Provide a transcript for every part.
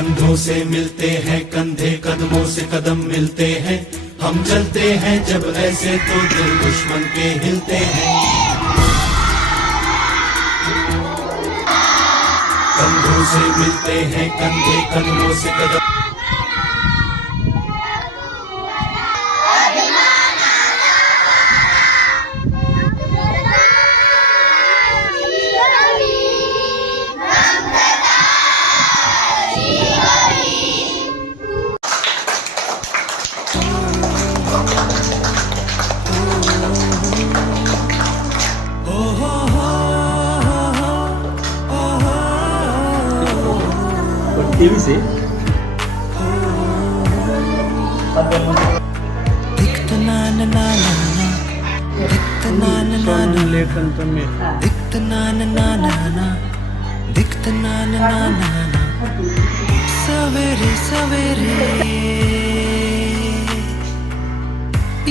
कंधों से मिलते हैं कंधे, कदमों से कदम मिलते हैं, हम चलते हैं जब ऐसे तो दिल दुश्मन के हिलते हैं। कंधों से मिलते हैं कंधे, कदमों से कदम। टीवी से सवेरे सवेरे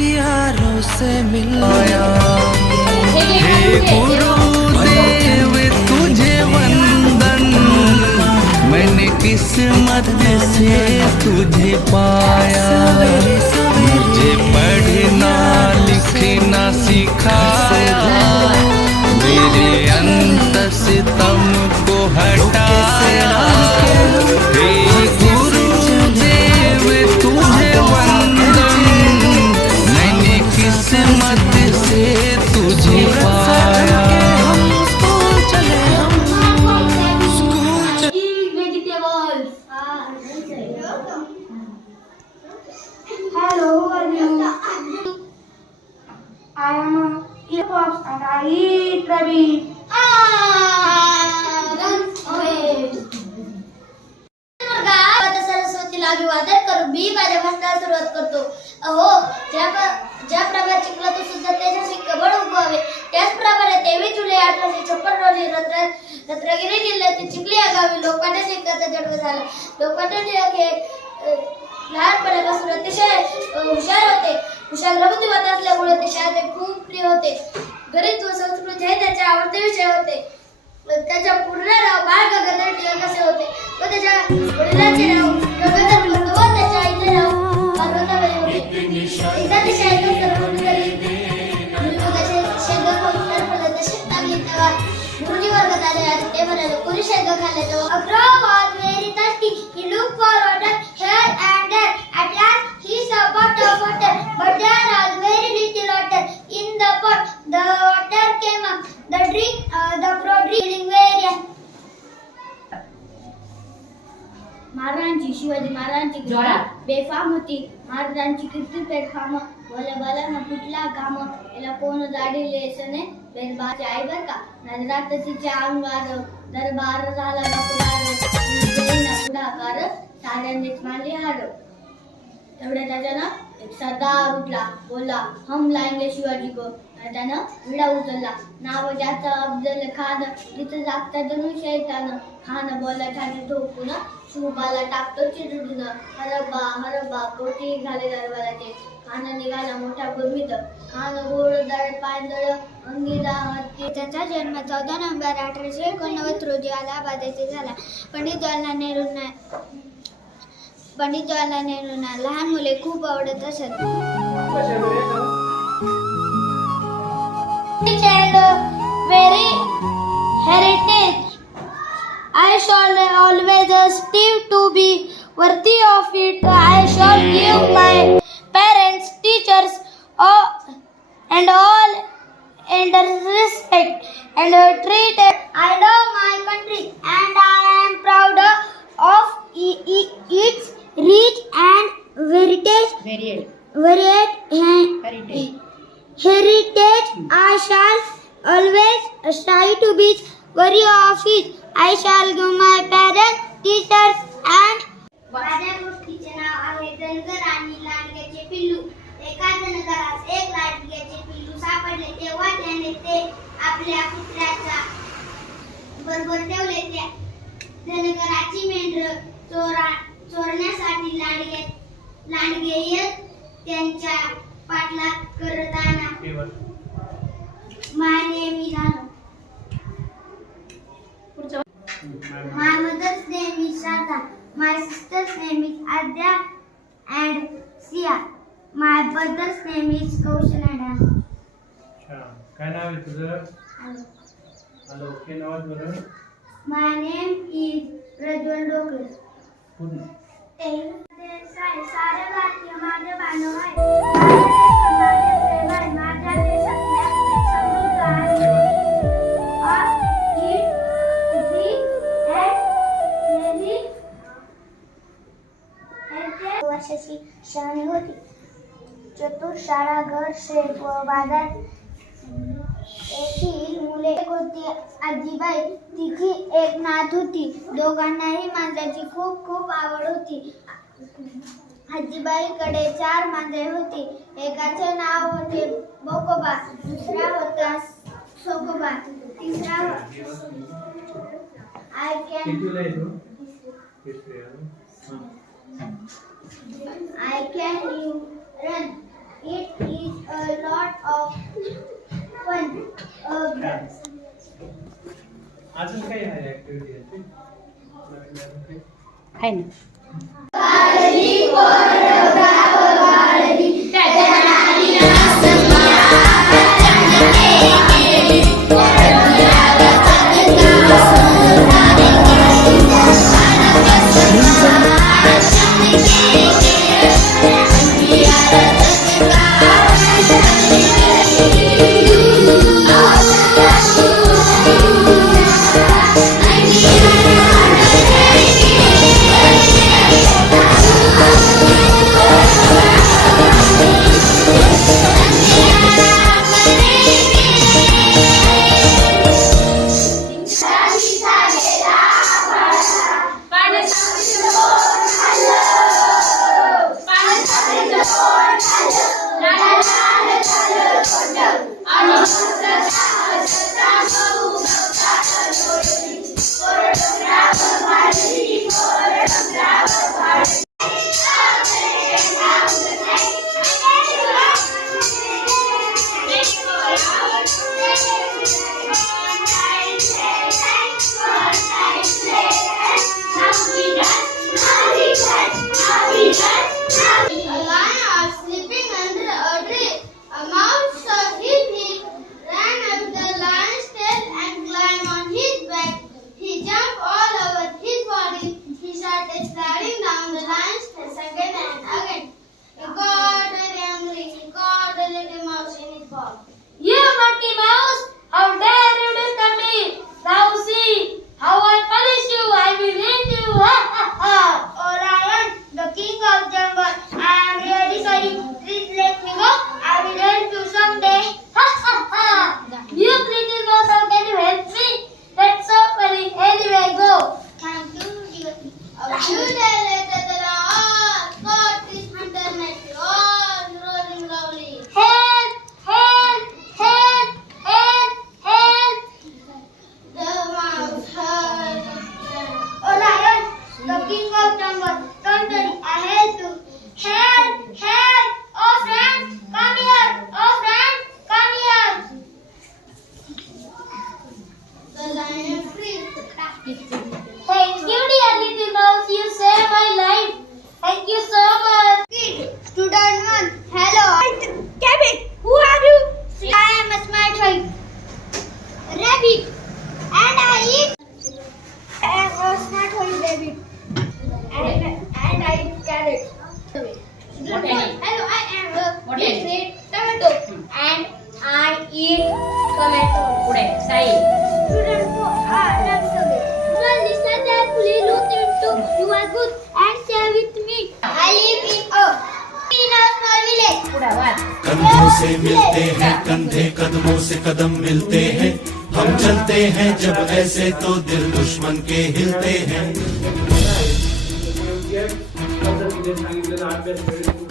यारों से मिलाया, हे गुरुदेव तुझे वंदन, मैंने किस्मत से तुझे पाया। मुझे पढ़ना लिखना सिखाया, मेरे अंतःसितम को हटाया। हे गुरुदेव तुझे वंदन, मैंने किस्मत से तुझे पाया। Hello, how are you? I am a Earpops and I eat rabbit. सरस्वतीला अभिवादन करून मी माझ्या भाषणाला सुरुवात करतो. अहो, ज्याप्रमाणे चिखला तो सुद्धा त्याच्याशी कबळ उगवावे, त्याचप्रमाणे 23 जुलै 1856 रोजी रत्नागिरी जिल्ह्यातील चिखली या गावी लोकमान्य टिळकांचा जन्म झाला. लोकमान्य टिळक हे लहानपणापासून अतिशय हुशार होते. कुशाग्र बुद्धिमत्ता असल्यामुळे ते शाळेत खूप प्रिय होते. गणित व संस्कृत हे त्याचे आवडते विषय होते. त्याच्या पूर्ण नाव बाळ गंगाधर टिळक असे होते व त्याच्या वडिलांचे नाव गंगाधर होते व त्याच्या आईचे नाव पार्वतीबाई होते. एकदा ते शाळेत गुरुजी वर्गात आले आणि ते म्हणाले, कोणी शेंगा खाल्ले? तेव्हा agro was very thirsty. He looked for water here and there. At last he saw a pot of water, but there was very little water in the pot. The water came up. The frog feeling very. महाराजांची शिवाजी महाराजांची जोडा बेफाम होती. महाराजांची कीर्ती बेफाम. बोला कुठला काम याला कोण जाडीले सने बेरबाची आई बर का. नजरात तिच्या अंगार दरबार झाला पुढाकार, साड्यांनीच मांडली हार. तेवढ्या त्याच्यानं एक सरदार उठला, बोलला, हम लाएंगे शिवाजी को. त्यानं विडा उचलला. नाव ज्याचं अफजल खान, तिथं जागता जणू शैतान. खान बोलला ठाणे ठोकून, शुभाला टाकतो चिरडून. हरबा कोटी झाले दरबाराचे. खान निघाला मोठ्या गुरमीत. खान गोड दळ पांदळ अंगीला हत्ती. त्याचा जन्म 14 नोव्हेंबर 1889 रोजी अलाहाबाद येथे झाला. पंडित जवाहरलाल नेहरूंना लहान मुले खूप आवडत असत. Very heritage. I shall always strive to be worthy of it. I shall give my parents, teachers, and all elders respect and treat. I love my country and I am proud of its rich and varied heritage. I shall always strive to be worthy of it. I shall give my parents, teachers and. माझ्या गोष्टीचे नाव आहे धनगर आणि लांडग्याचे पिल्लू. एका धनगरास एक लांडग्याचे पिल्लू सापडले. तेव्हा त्याने ते आपल्या पुत्राच्या बरोबर ठेवले. त्या धनगराची मेंढर चोरण्यासाठी लांडगे येत त्यांच्या पाठलाग करताना My name is Anu. My mother's name is Radha. My sister's name is Adya and Sia. My brother's name is Kaushal and Anand. अच्छा काय नाव आहे तुझं? हॅलो काय नाव आहे तुझं? My name is Rajwal Dokle. पूर्ण सारे भारतीय माझे बांधव आहे. माझ्या देशातल्या समृद्ध आहे. वर्षाची शहाणी होती. चतुर शाळा घर शेत व बाजार येथील मुले होती. आजीबाई तिची एक नात होती. दोघांनाही मांजराची खूप खूप आवड होती. आजीबाईकडे 4 मांजरे होती. एकाचे नाव होते बोकोबा, दुसरा होता सोकोबा, तिसरा कितीला आहे तू? I can run. It is a lot of fun. अजून काही आहे ऍक्टिव्हिटी आहे? आहे ना. कंधों से मिलते हैं कंधे, कदमों से कदम मिलते हैं. हम चलते हैं जब ऐसे तो दिल दुश्मन के हिलते हैं.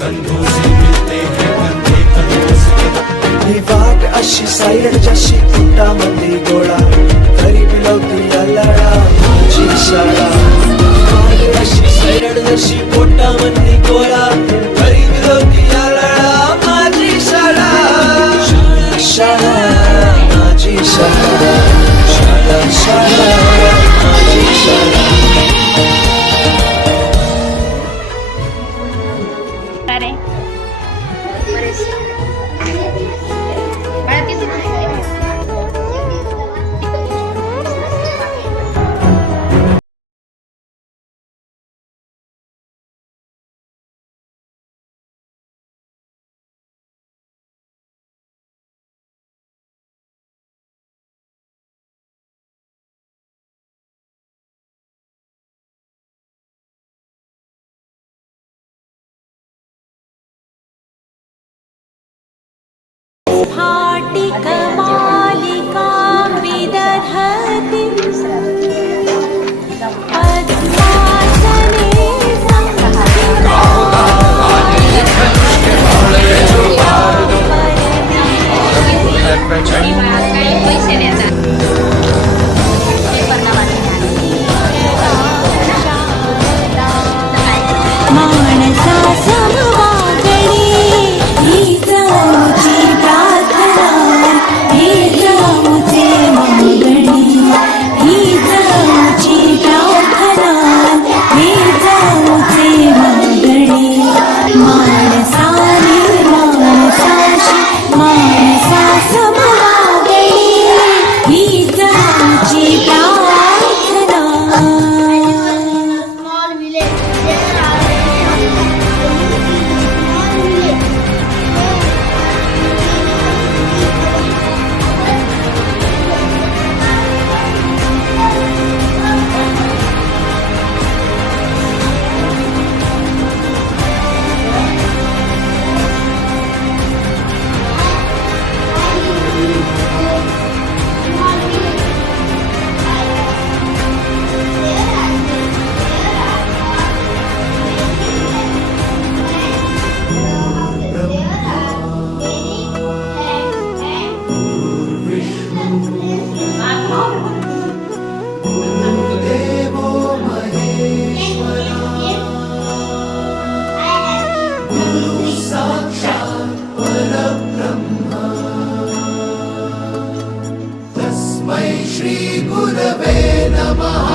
कंधों से मिलते हैं कंधे, कदमों से ही वाट अशी सायड जशी पोटामध्ये गोळा, घरी बिलवती अल्लाडा माझी शाळा. वाट अशी सायड जशी पोटामध्ये गोळा, घरी बिलवती अल्लाडा माझी शाळा. शाळा शाळा माझी शाळा, शाळा शाळा माझी शाळा. माणसा समवागणी हीच आमची प्रार्थना हीच आमचे मागणी हीच आमची प्रार्थना हीच आमचे मागणी माणसाने माणसाशी माणसा समवागणी हीच आमची प्रार्थना. Small village. There are small village. तस्मै श्री गुरवे नमः.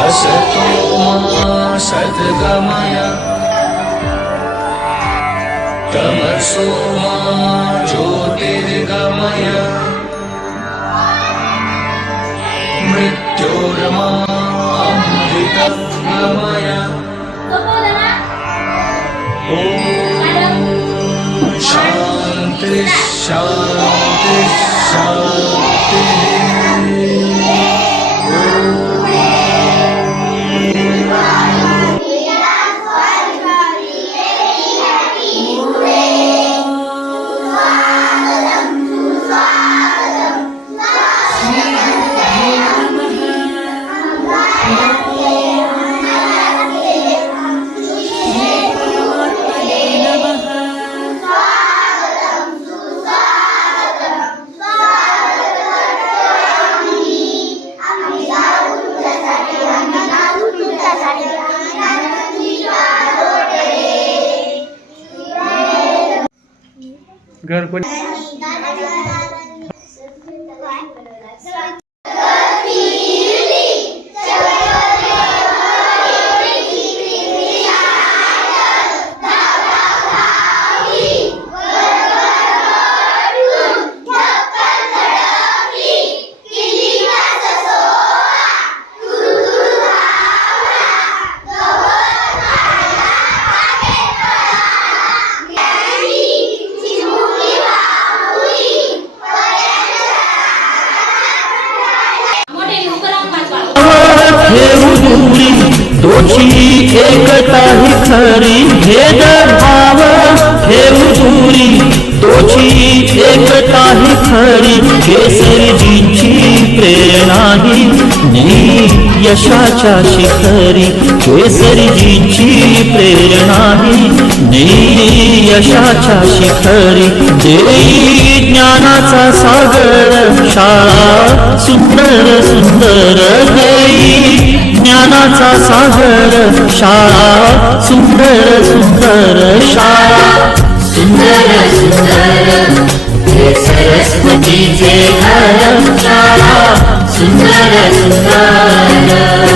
असतो मा सद्गमय तमसो मा ज्योतिर्गमय मृत्योर्मा अमृतगमय ॐ शान्ति शान्ति शान्तिः. घर कोणी तोची एकता ही खरी भेद भाव ठेवू दूरी तोची एकता ही खरी केसरीजींची प्रेरणा ही नेई यशाच्या शिखरी केसरीजींची प्रेरणा ही नेई यशाच्या शिखरी देई ज्ञानाचा सागर शाळा सुंदर सुंदर देई ज्ञानाचा सागर शाळा सुंदर सुंदर शाळा सुंदर सुंदर हे सरस्वतीचे घर शाळा सुंदर सुंदर.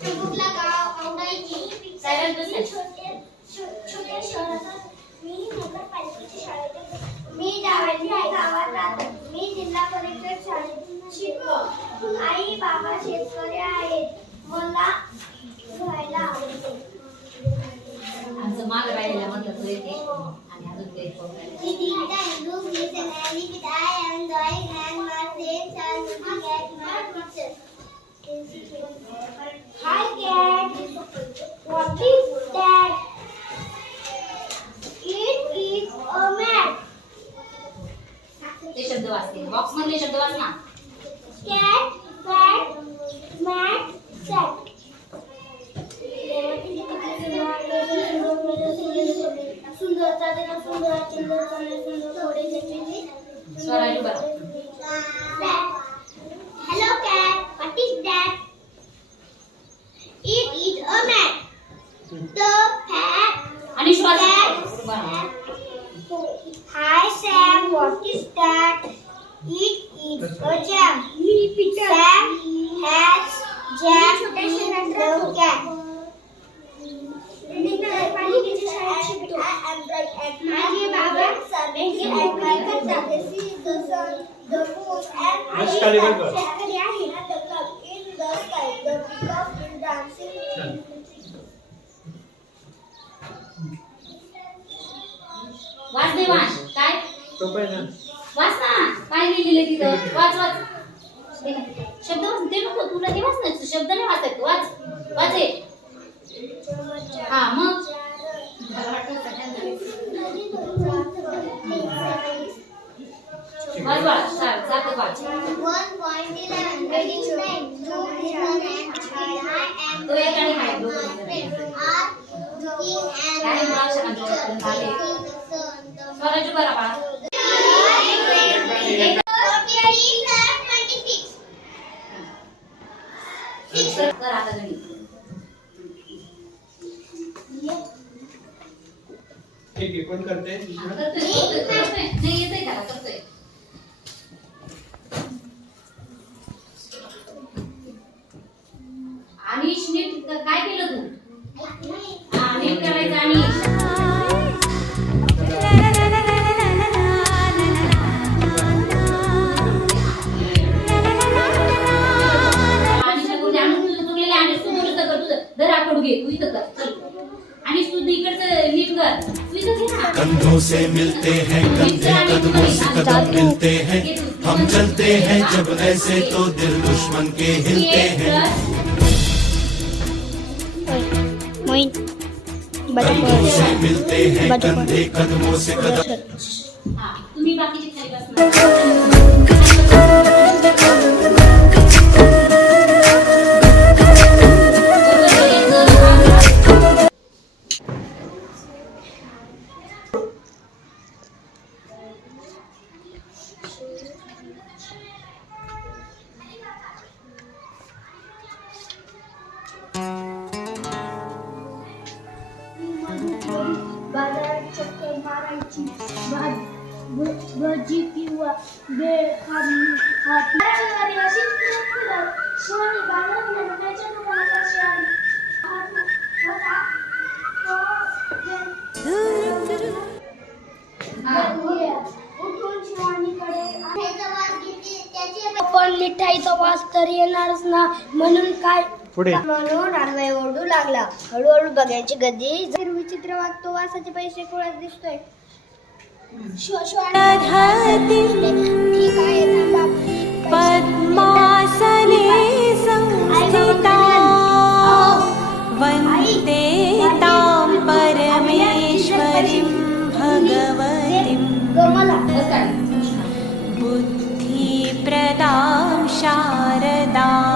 चंपकला गाव आवडायची. बाबा शेतकरी आहेत. मला लिहायला आवडते. आमचं मागं राहिलेलं म्हटलं तू येते आणि अजून ते Reading time, book, listen, and read it. I am drawing and my friends are looking at my picture. Hi cat, what is that? It is a mat. ते शब्द वाचते बॉक्स मधले शब्द वाच ना. Cat, cat, mat, set. सुंदरता देना सुंदर सुंदर सुंदर थोड़े से स्वराजू बरं. Hello cat, what is that? It is a mat. The cat. आणि श्वास Cat. बरं. Hi Sam, what is that? It is a jam. Sam has jam in the cat. माझे बाबा बँकेत काय करतात? This is the sun, the moon, and बस खाली बघ. शेतकरी आहे. The cloud in the sky, the peacock is dancing. वाच देवांश काय सोपं आहे ना. वाच ना काय लिहिलेलं तिथं वाच वाच ते नाही. शब्द वाच ते नको तुला हे वाचणार शब्द नाही वाचत तू वाच वाचे हा मग वाच वाच सारखं वाच 1.11 reading time. Book, listen, and read. I am तो एक आणि काय दोन are looking and काय मला सांगा झाले स्वराजू बरं बाळा. कर आता गणित. ठीक आहे कोण करते? हा, करतोय नाही येतंय त्याला करतोय. अनिश नीट काय केलं तू? हा नीट करायचं अनिश. अनिशला करू दे. अनिश तुझं चुकलेलं आहे. अनिश तू दुरुस्त कर तुझं. धर आकडू घे तू इथं कर चल. अनिश तू इकडचं नीट कर तू इथं घे ना. कंधों से मिलते हैं कंधे कदमों से कदम मिलते हैं हम चलते हैं जब ऐसे तो दिल दुश्मन के हिलते हैं कंधों से मिलते हैं कंधे कदमों से कदम हा तुम्ही बाकीचे खाली बसणार. बाजारात चक्कर मारायची भजी किंवा बेळ खाल्ली रविवारी अशीच फिरत शिवानी बाजाराच्या दुकानात अशी आली उठून शिवानीकडे पण मिठाईचा वास तर येणारच ना म्हणून काय पुढे म्हणून अन्वय ओरडू लागला. हळूहळू बघायची गदी विचित्र वागतो वासाचे पैसे कोणाच दिसतोय. ठीक आहे ना बापू पद्मासने संस्थिता वन्दे तां परमेश्वरीं भगवतीं बुद्धिप्रदां शारदाम्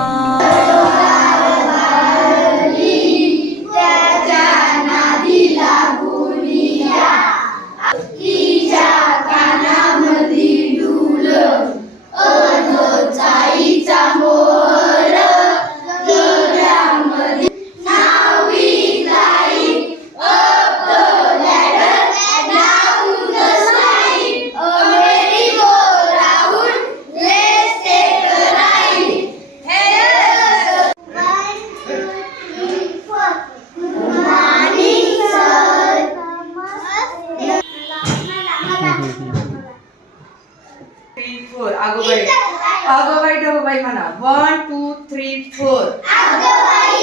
अगोबाई म्हणा 1 2 3, 4.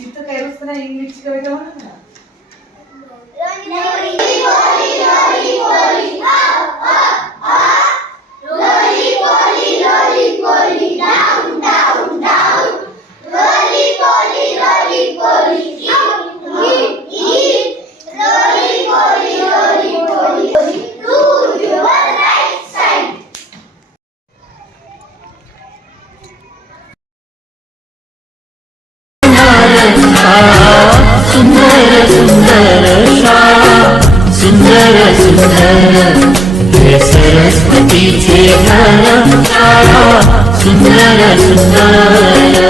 इथं काय वस्तू नाही इंग्लिशची कविता म्हणा ना. सुंदर सुंदर शाळा सुंदर सुंदर हे सरस्वतीचे घर शाळा सुंदर सुंदर